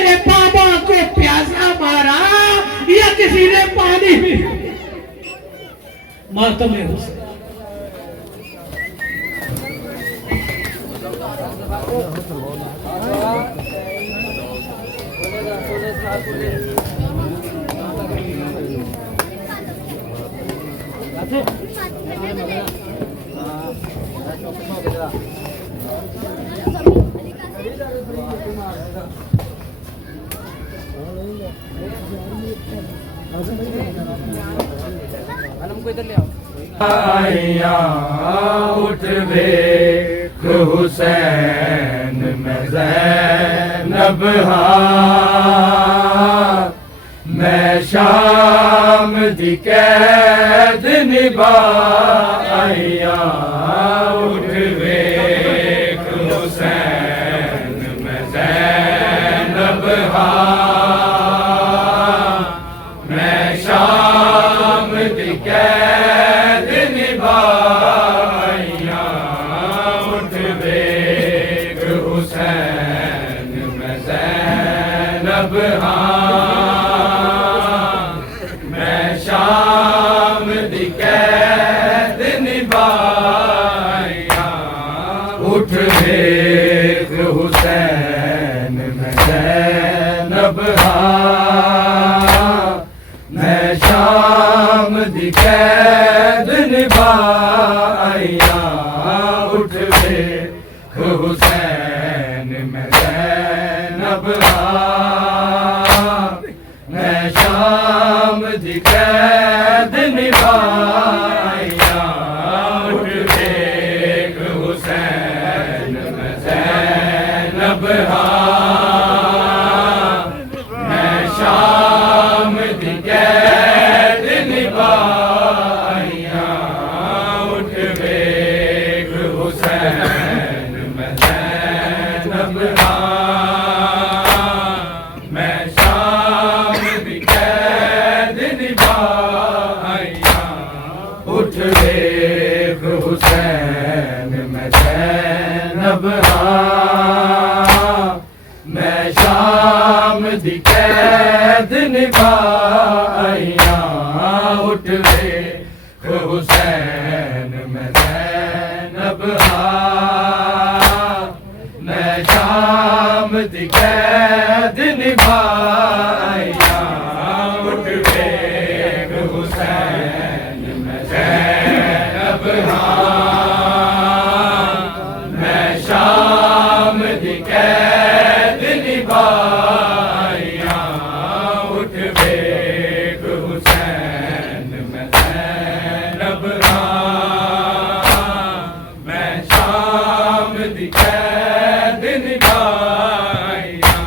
میرے بابا کو پیاسا مارا یا کسی نے پانی بھی ماتم حسین اٹھ دیکھ حسین میں زینب ہاں میں شام دی قید نبھائیاں اٹھ دیکھ حسین میں زینب ہاں میں شام دی قید نبھائیاں اٹھ دیکھ حسین میں زینب ہاں میں شام دی قید نبھائیاں اٹھ دیکھ حسین میں زینب ہاں میں شام دی قید نبھائیاں اٹھ دیکھ حسین میں زینب ہاں میں شام دی قید نبھائیاں اٹھ دیکھ حسین میں زینب ہاں میں شام دی قید نبھائیاں اٹھ دیکھ حسین میں زینب ہاں میں شام دی قید نبھائیاں اٹھ دیکھ حسین میں زینب ہاں میں شام دی قید نبھائیاں اٹھ دیکھ حسین میں زینب ہاں میں شام دی قید نبھائیاں اٹھ دیکھ حسین میں زینب ہاں میں شام دی قید نبھائیاں اٹھ دیکھ حسین میں زینب ہاں میں شام دی قید نبھائیاں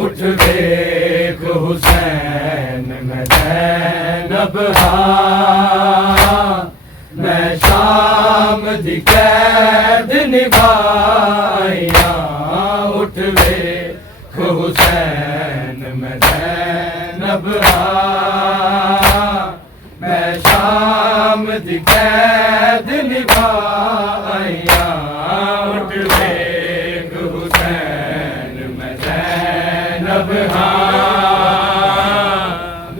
اٹھ دیکھ حسین میں زینب ہاں میں شام دی قید نبھائیاں اٹھ دیکھ حسین میں زینب ہاں میں شام دی قید نبھائیاں اٹھ دیکھ حسین میں زینب ہاں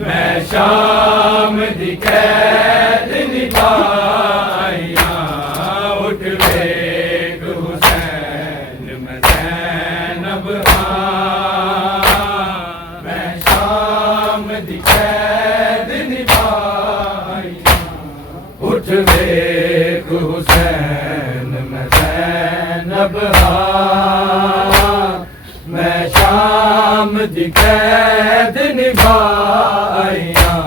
میں شام دی قید نبھائیاں اٹھ دیکھ حسین میں زینب ہاں میں شام دی قید نبھائیاں اٹھ دیکھ حسین میں زینب ہاں میں شام دی قید نبھائیاں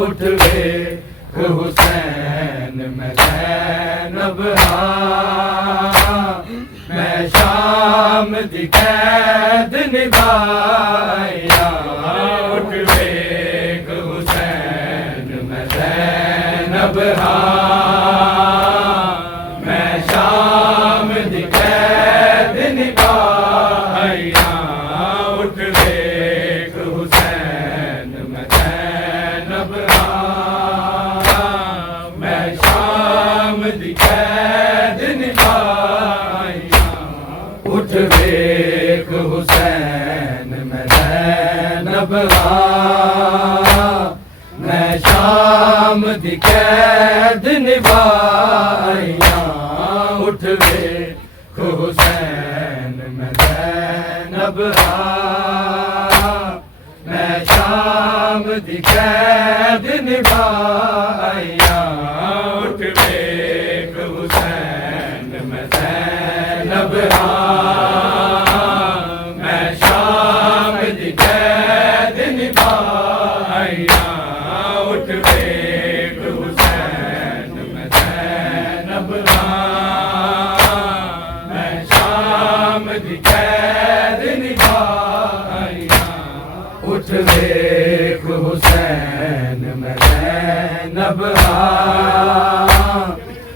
اٹھ دیکھ حسین میں زینب ہاں میں شام دی قید نبھائیاں اٹھ دیکھ حسین میں زینب ہاں میں شام دی قید نبھائیاں اٹھ دیکھ حسین میں زینب ہاں میں شام دی قید نبھائیاں اٹھ دیکھ حسین میں شام دی قید نبھائیاں اٹھ ویکھ حسین میں زینب میں شام دی قید نبھائیاں اٹھ ویکھ حسین میں زینب میں شام دی قید نبھائیاں اٹھ ویکھ حسین میں زینب میں شام دی قید نبھائیاں اٹھ ویکھ حسین میں زینب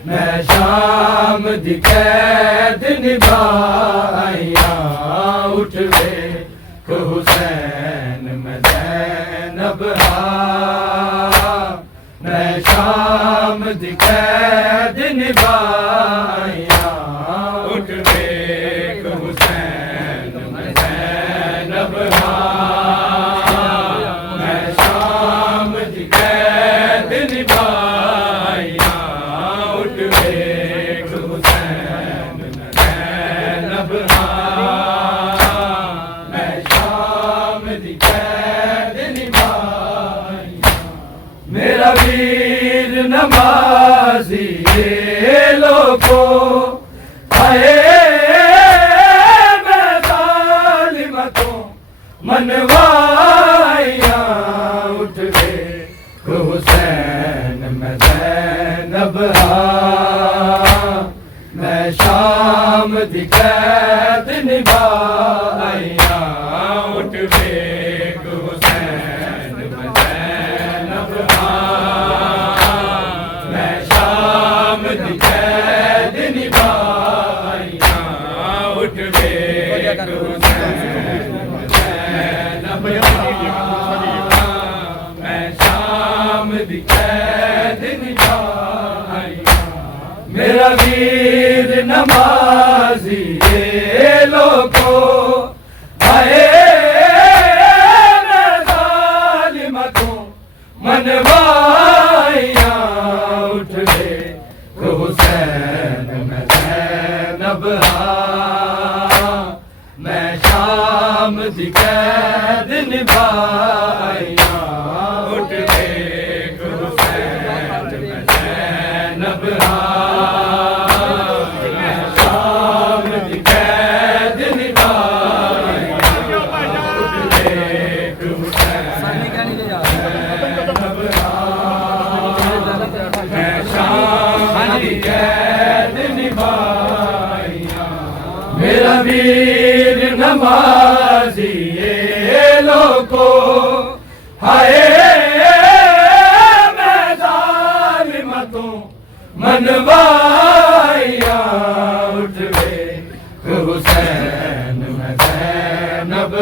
میں شام دی قید نبھائیاں اٹھ ویکھ حسین میں زینب میں شام دی قید نبھائیاں اٹھ ویکھ حسین میں زینب میں شام دی قید نبھائیاں اٹھ ویکھ حسین میں زینب میں شام دی قید نبھائیاں میرا ویر نمازی یہ لوگو آئے میں ظالمتوں منوائیاں اٹھ ویکھ حسین میں زینب میں شام دی قید نبھائیاں اٹھ ویکھ حسین میں زینب میں شام دی قید نبھائیاں اٹھ ویکھ حسین میں زینب میں شام دی قید نبھائیاں میرا ویر نمازی یہ لوگو آئے میں ظالمتوں منوائیاں اٹھ ویکھ حسین میں زینب میں شام دی قید نبھائیاں اٹھ ویکھ حسین میں زینب میں شام دی قید نبھائیاں اٹھ ویکھ حسین میں شام دی قید نبھائیاں میرا ویر نمازی یہ لوگو ہائے میں ظالمتوں منوائیاں اٹھ ویکھ حسین میں زینب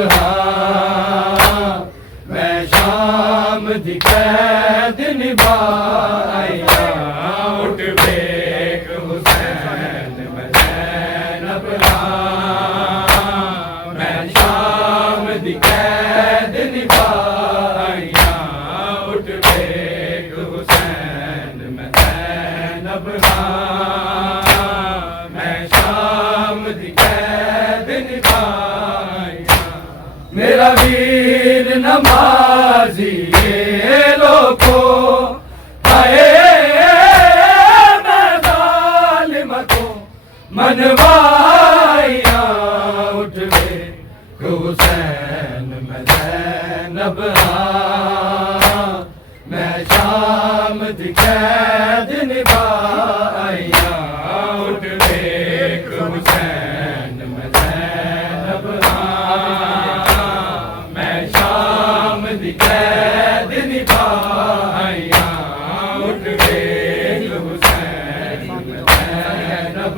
میں شام دی قید نبھائیاں اٹھ ویکھ حسین میں زینب میں شام دی قید نبھائیاں اٹھ ویکھ حسین میں زینب میں شام دی قید نبھائیاں میرا ویر نمازی یہ لوگو آئے میں ظالمتوں منوائیاں اٹھ ویکھ حسین میں زینب میں شام دی قید نبھائیاں اٹھ ویکھ حسین میں زینب میں شام دی قید نبھائیاں اٹھ ویکھ حسین میں زینب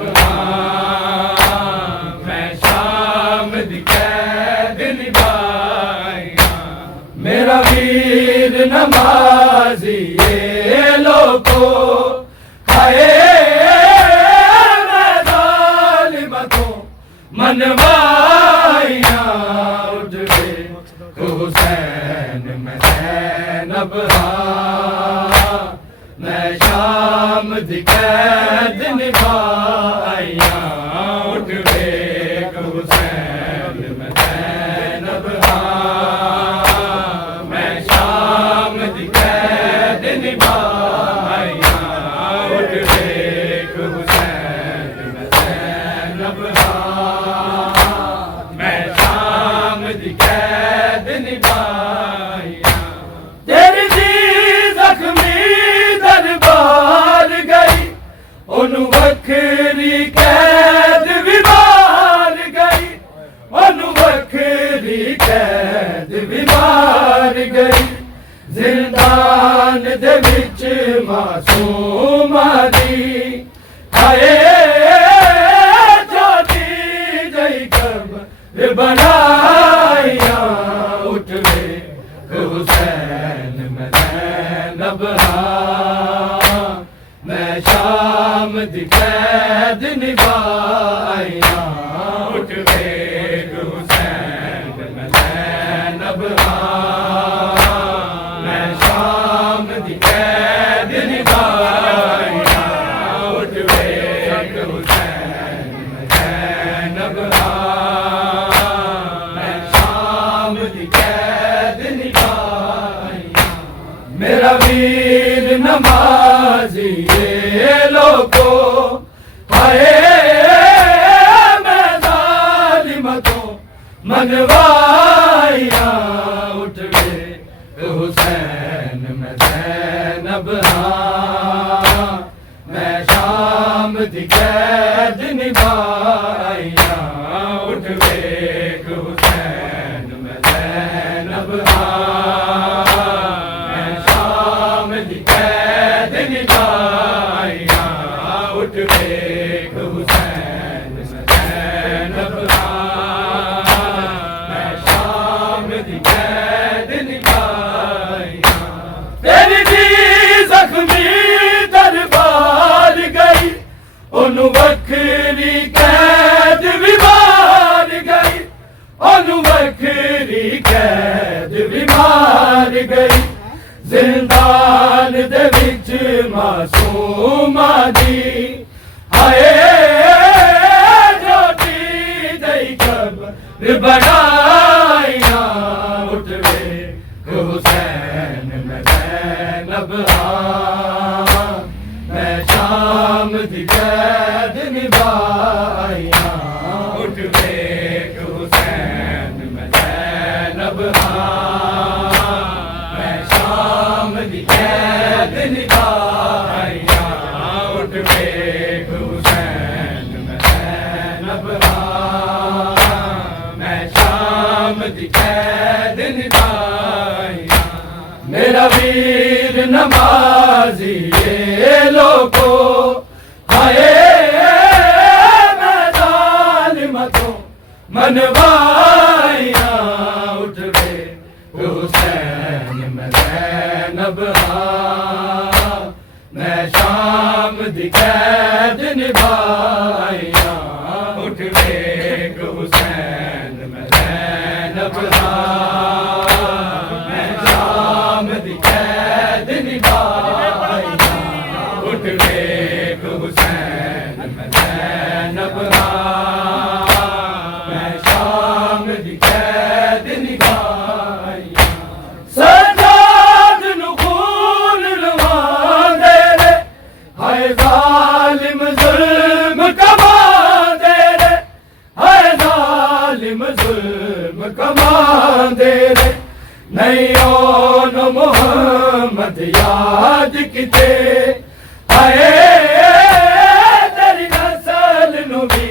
ਵੱਖਰੀ ਕੈਦ ਵੀ ਮਾਰ ਗਈ, ਉਹਨੂੰ ਵੱਖਰੀ ਕੈਦ ਵੀ ਮਾਰ ਗਈ। ਜ਼ਿੰਦਾਨ ਦੇ ਵਿੱਚ ਮਾਸੂਮਾਂ ਦੀ ਹਾਏ ਜੋਤੀ ਜਈ ਕਬਰ ਬਣਾਈਆਂ। ਉੱਠ ਵੇ ਹੁਸੈਨ ਮੈਂ ਜ਼ੈਨਬ ਹਾਂ, ਮੈਂ ਸ਼ਾਮ ਦੀ ਕੈਦ ਨਿਭਾਈਆਂ। ਉੱਠ ਵੇ ਹੁਸੈਨ ਮੈਂ ਜ਼ੈਨਬ ਹਾਂ, ਮੈਂ ਸ਼ਾਮ ਦੀ ਕੈਦ ਨਿਭਾਈਆਂ। ਉੱਠ ਵੇ ਹੁਸੈਨ ਮੈਂ ਜ਼ੈਨਬ ਹਾਂ, ਮੈਂ ਸ਼ਾਮ ਦੀ ਕੈਦ ਨਿਭਾਈਆਂ। ਮੇਰਾ ਵੀਰ ਨਮਾਜ਼ੀ ਏ ਲੋਕੋ ਹਾਏ ਮੈਂ ਜ਼ਾਲਿਮਾਂ ਤੋਂ ਮਨਵਾਈਆਂ। ਉੱਠ ਵੇ ਹੁਸੈਨ ਮੈਂ ਜ਼ੈਨਬ ਹਾਂ, ਮੈਂ ਸ਼ਾਮ ਦੀ ਕੈਦ ਨਿਭਾਈਆਂ। ਉੱਠ ਵੇ ਹੁਸੈਨ ਮੈਂ ਜ਼ੈਨਬ ਹਾਂ, ਮੈਂ ਸ਼ਾਮ ਦੀ ਕੈਦ ਨਿਭਾਈਆਂ। ਉੱਠ ਵੇ ਹੁਸੈਨ ਮੈਂ ਜ਼ੈਨਬ ਹਾਂ, ਮੈਂ ਸ਼ਾਮ ਦੀ ਕੈਦ ਨਿਭਾਈਆਂ। ਤੇਰੀ ਦੀ ਜ਼ਖਮੀ ਦਰਬਾਰ ਗਈ, ਉਹਨੂੰ ਵੱਖਰੀ ਕੈਦ ਵੀ ਮਾਰ ਗਈ, ਉਹਨੂੰ ਵੱਖਰੀ ਕੈਦ ਵੀ ਮਾਰ ਗਈ। ਜ਼ਿੰਦਾਨ ਦੇ ਵਿੱਚ ਮਾਸੂਮਾਂ ਦੀ ਹਾਏ ਜੋਤੀ ਜਈ ਕਬਰ ਬਣਾਈਆਂ। ਉੱਠ ਵੇ ਹੁਸੈਨ ਮੈਂ ਜ਼ੈਨਬ ਹਾਂ, ਮੈਂ ਸ਼ਾਮ ਦੀ ਕੈਦ ਨਿਭਾਈਆਂ। ਉੱਠ ਵੇ ਹੁਸੈਨ ਮੈਂ ਜ਼ੈਨਬ ਹਾਂ, ਮੈਂ ਸ਼ਾਮ ਦੀ ਕੈਦ ਨਿਭਾਈਆਂ। ਉੱਠ ਵੇ ਹੁਸੈਨ ਮੈਂ ਜ਼ੈਨਬ ਹਾਂ, ਮੈਂ ਸ਼ਾਮ ਦੀ ਕੈਦ ਨਿਭਾਈਆਂ। ਮੇਰਾ ਵੀਰ ਨਮਾਜ਼ੀ ਏ ਲੋਕੋ ਹਾਏ ਮੈਂ ਜ਼ਾਲਿਮਾਂ ਤੋਂ ਮਨਵਾਈਆਂ। ਉੱਠ ਵੇ ਹੁਸੈਨ ਮੈਂ ਜ਼ੈਨਬ ਹਾਂ, ਮੈਂ ਸ਼ਾਮ ਦੀ ਕੈਦ ਨਿਭਾਈਆਂ। ਉੱਠ ਵੇ ਹੁਸੈਨ ਮੈਂ ਜ਼ੈਨਬ ਹਾਂ, ਮੈਂ ਸ਼ਾਮ ਦੀ ਕੈਦ ਨਿਭਾਈਆਂ। ਉੱਠ ਵੇ ਹੁਸੈਨ ਮੈਂ ਜ਼ੈਨਬ ਹਾਂ, ਮੈਂ ਸ਼ਾਮ ਦੀ ਕੈਦ ਨਿਭਾਈਆਂ। ਸਜਾਦ ਨੂੰ ਖੂਨ ਲਵਾਂਦੇ ਨੇ ਹਾਏ ਜ਼ਾਲਿਮ ਜ਼ੁਲਮ ਕਮਾਂਦੇ ਨੇ, ਹਾਏ ਜ਼ਾਲਿਮ ਜ਼ੁਲਮ ਕਮਾਂਦੇ ਨੇ। ਨਹੀਂ ਉਹਨੂੰ ਮੁਹੰਮਦ ਯਾਦ ਕਿਤੇ ਹਾਏ ਤੇਰੀ ਨਸਲ ਨੂੰ ਵੀ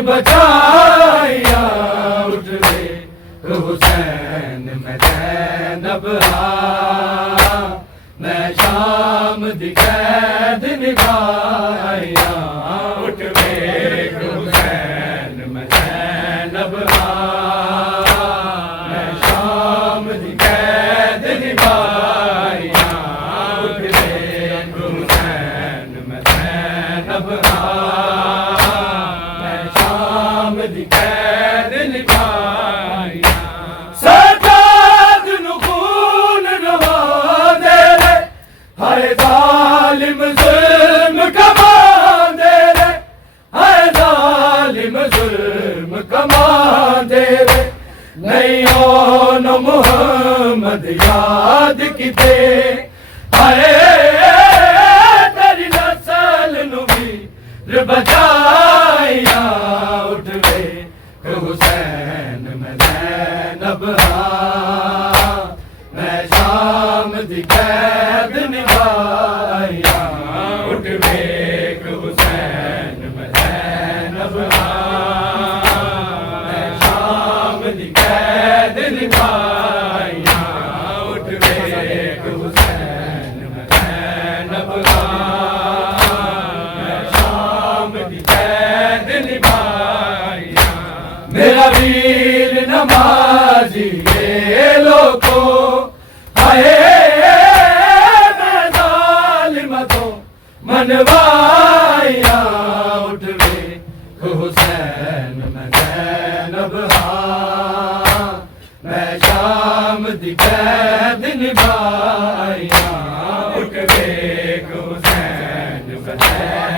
ਬਚਾਇਆ। ਉੱਠ ਵੇ ਹੁਸੈਨ ਮੈਂ ਜ਼ੈਨਬ ਹਾਂ, ਮੈਂ ਸ਼ਾਮ ਦੀ ਕੈਦ ਨਿਭਾਈਆਂ। ਉੱਠ ਵੇ ਹੁਸੈਨ ਮੈਂ ਜ਼ੈਨਬ ਹਾਂ, ਮੈਂ ਸ਼ਾਮ ਦੀ ਕੈਦ ਨਿਭਾਈਆਂ। ਉੱਠ ਵੇ ਹੁਸੈਨ ਮੈਂ ਜ਼ੈਨਬ ਹਾਂ, ਮੈਂ ਸ਼ਾਮ ਦੀ ਕੈਦ ਨਿਭਾਈਆਂ। ਸਜਾਦ ਨੂੰ ਖੂਨ ਰਵਾਂਦੇ ਨੇ ਹਾਏ ਜ਼ਾਲਿਮ ਜ਼ੁਲਮ ਕਮਾਂਦੇ ਨੇ, ਹਾਏ ਜ਼ਾਲਿਮ ਜ਼ੁਲਮ ਕਮਾਂਦੇ ਨੇ। ਨਹੀਂ ਉਹਨੂੰ ਮੁਹੰਮਦ ਯਾਦ ਕਿਤੇ ਹਾਏ ਤੇਰੀ ਨਸਲ ਨੂੰ ਵੀ ਬਚਾਇਆ। ਉੱਠ ਵੇ ਹੁਸੈਨ ਮੈਂ ਜ਼ੈਨਬ ਹਾਂ, ਮੈਂ ਸ਼ਾਮ ਦੀ ਕੈਦ ਨਿਭਾਈਆਂ। ਉੱਠ ਵੇ ਹੁਸੈਨ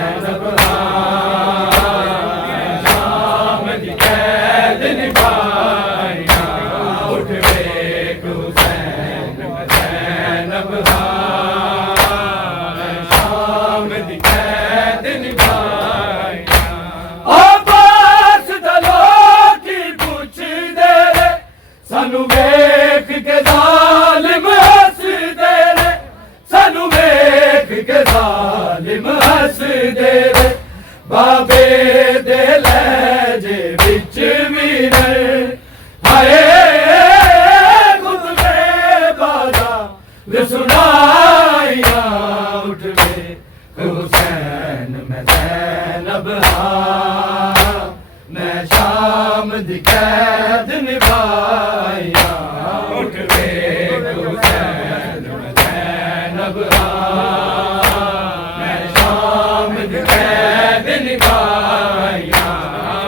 زینب شام دی قید نبھائیاں اٹھ ویکھ حسین زینب شام دی قید نبھائیاں عباس دا لوکی پوچھ دے سانو ویکھ کے ظالم ہس دے سانو ویکھ کے ظالم ہس دے بابے دے لہجے وچ ویر ہائے خطبے بازار سنائیاں اٹھ ویکھ حسین میں زینب میں شام دی قید نبھائیاں اٹھ ویکھ حسین میں زینب میں شام دی قید نبھائیاں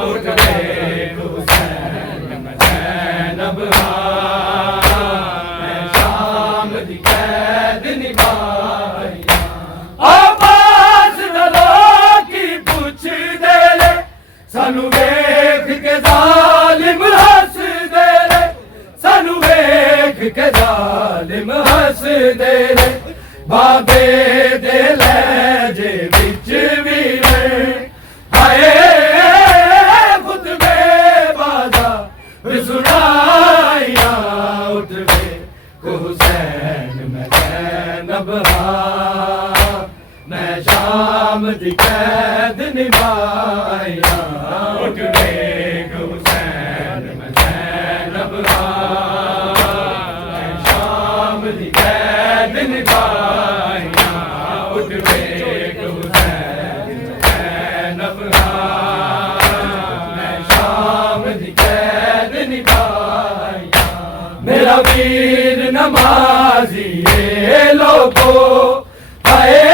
اٹھ ویکھ حسین میں زینب میں شام دی قید نبھائیاں عباس دا لوکی پوچھ دے سانو ویکھ کے ظالم ہس دے سانو ویکھ کے ظالم ہس دے بابے دے لہجے وچ ویر ہائے خطبے بازار سنائیاں اٹھ ویکھ حسین میں زینب میں شام دی قید نبھائیاں اٹھ ویکھ حسین میں زینب میں شام دی قید نبھائیاں اٹھ ویکھ حسین میں زینب میں شام دی قید نبھائیاں میرا ویر نمازی اے لوگو ہائے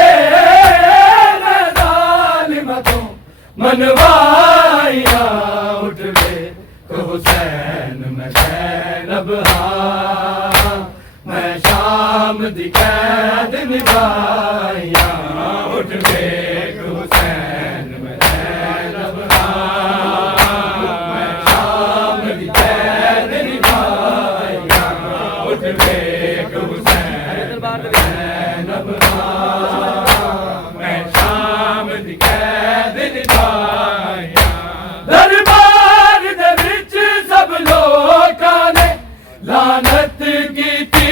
منوائیاں اٹھ ویکھ حسین میں زینب میں شام دی قید نبھائیاں اٹھ ویکھ حسین میں زینب میں شام دی قید نبھائیاں اٹھ ویکھ حسین میں زینب میں شام دی قید نبھائیاں دربار دے وچ سب لوکاں نے لعنت کیتی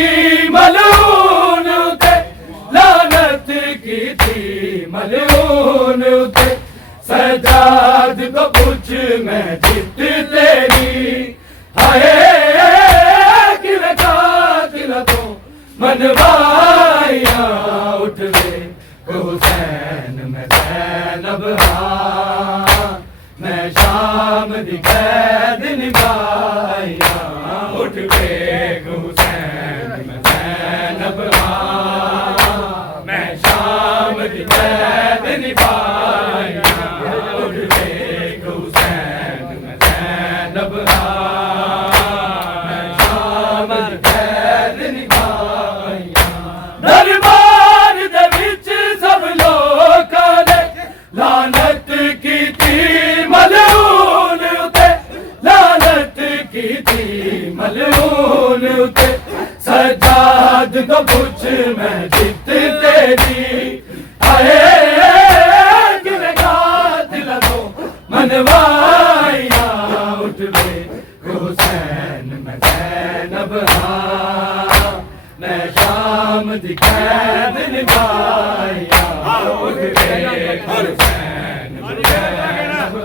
ملعون اُتے لعنت کیتی ملعون اُتے سجاد کو پوچھ میں جت تیری ہائے کیویں قاتل تو منوائیاں اٹھ ویکھ حسین میں زینب میں شام دی قید نبھائیاں اٹھ ویکھ حسین میں زینب میں شام دی قید نبھائیاں اٹھ ویکھ حسین میں زینب میں شام دی قید نبھائیاں دربار دے وچ سب لوکاں نے لعنت کیتی ملعون اُتے لعنت کیتی ملعون اُتے سجاد کو پوچھ میں جت تیری ہائے کیویں قاتل تو منوائیاں اٹھ ویکھ حسین میں زینب میں شام دی قید نبھائیاں اٹھ ویکھ حسین میں زینب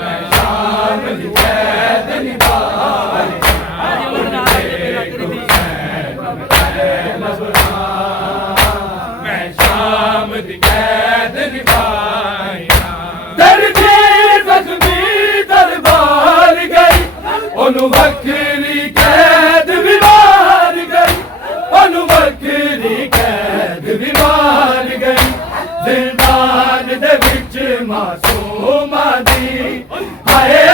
میں شام دی قید نبھائیاں اٹھ ویکھ حسین میں زینب میں شام دی قید نبھائیاں درجے زخمی دربار گئی انہوں وکری قید بیمار گئی انہوں وکری قید بیمار گئی زندان دے وچ معصوماں دی ہائے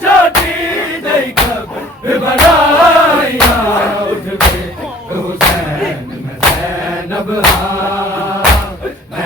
چھوٹی جئی قبر بنائیاں اٹھ ویکھ حسین میں زینب میں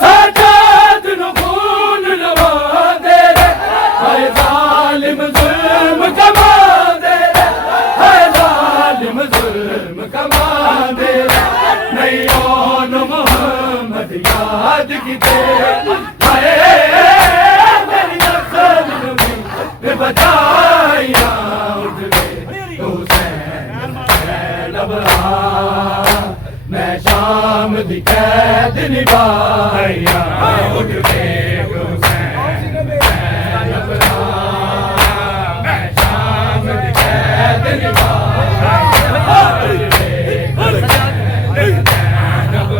سجاد نو خون لوا دے رے ہائے ظالم ظلم کما دے رے ہائے ظالم ظلم کما دے رے نہیں محمد یاد کیتے ہائے میری نسل نے بچایا اٹھ گئے حسین ذینب میں شام دی قید نبھایا اٹھ کے حسین ذینب میں شام دی قید نبھایا اٹھ کے حسین ذینب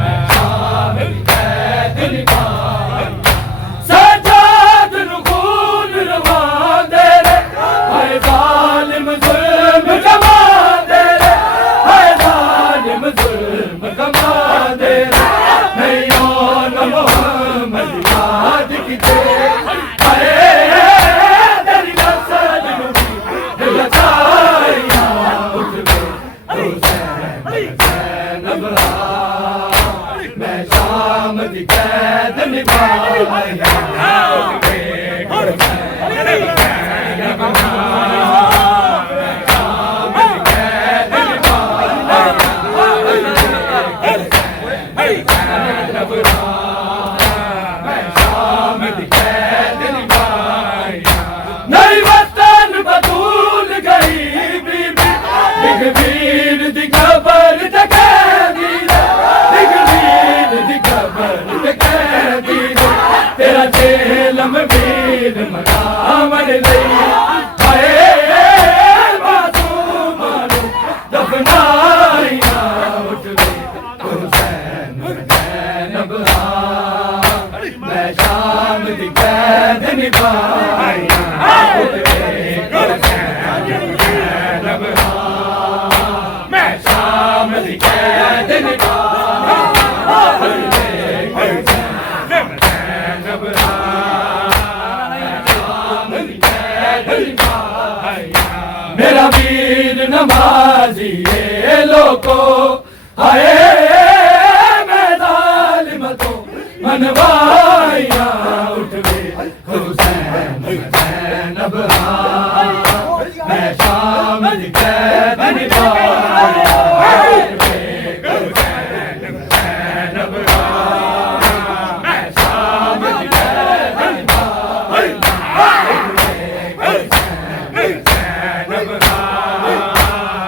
میں شام دی قید نبھایا سجاد نو خون لوا دے رے ہائے ظالم ظلم کما دے رے ہائے ظالم ظلم کما دے رے نہیں محمد یاد کیتے ہائے تیری نسل نو بھی بچایا اٹھ گئے حسین ذینب میں شام دی قید نبھایا اٹھ گئے حسین ذینب نئی وطن بدول گئی بی بی دگویر دی قبر تے قیدی دگویر دی قبر تے قیدی تیرا جیلم ویر منامن لئی ہائے معصوماں نو دفنایا اٹھ گئے حسین ذینب میں شام دی قید نبھایا اٹھ گئے حسین ذینب میں شام دی قید نبھایا اٹھ گئے حسین ذینب میں شام دی قید نبھایا میرا ویر نمازی اے لوگو ہائے میں ظالم تو منوایا اٹھ گئے حسین ذینب میں شام دی قید نبھایا اٹھ گئے حسین ذینب میں شام دی قید نبھایا اٹھ گئے حسین ذینب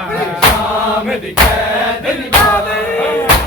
میں شام دی قید نبھایا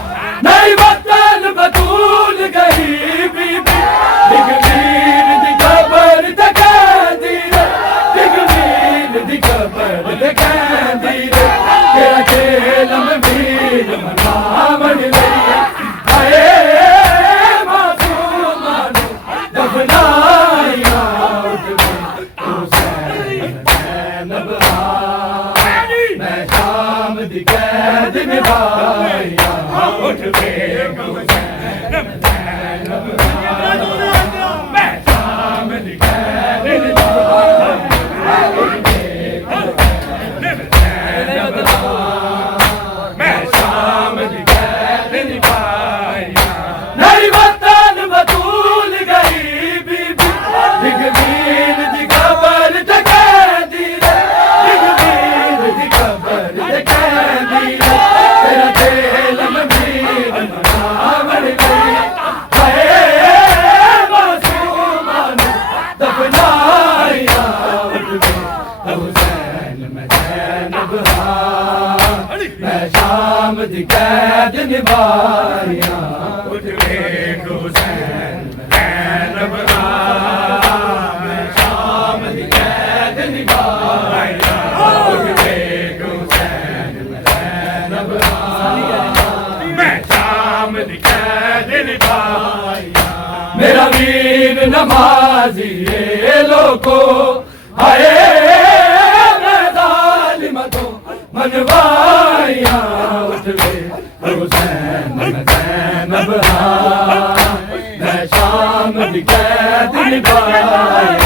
دفنایا حسین میں زینب ہاں میں شام دی قید نبھایا اٹھ بیٹھ حسین میں زینب ہاں میں شام دی قید نبھایا اٹھ بیٹھ حسین میں زینب ہاں میں شام دی قید نبھایا میرا ویر نمازی لوگو ہائے میں ظالم تو منوایا اٹھ بیٹھ حسین میں زینب ہاں میں شام دی قید نبھایا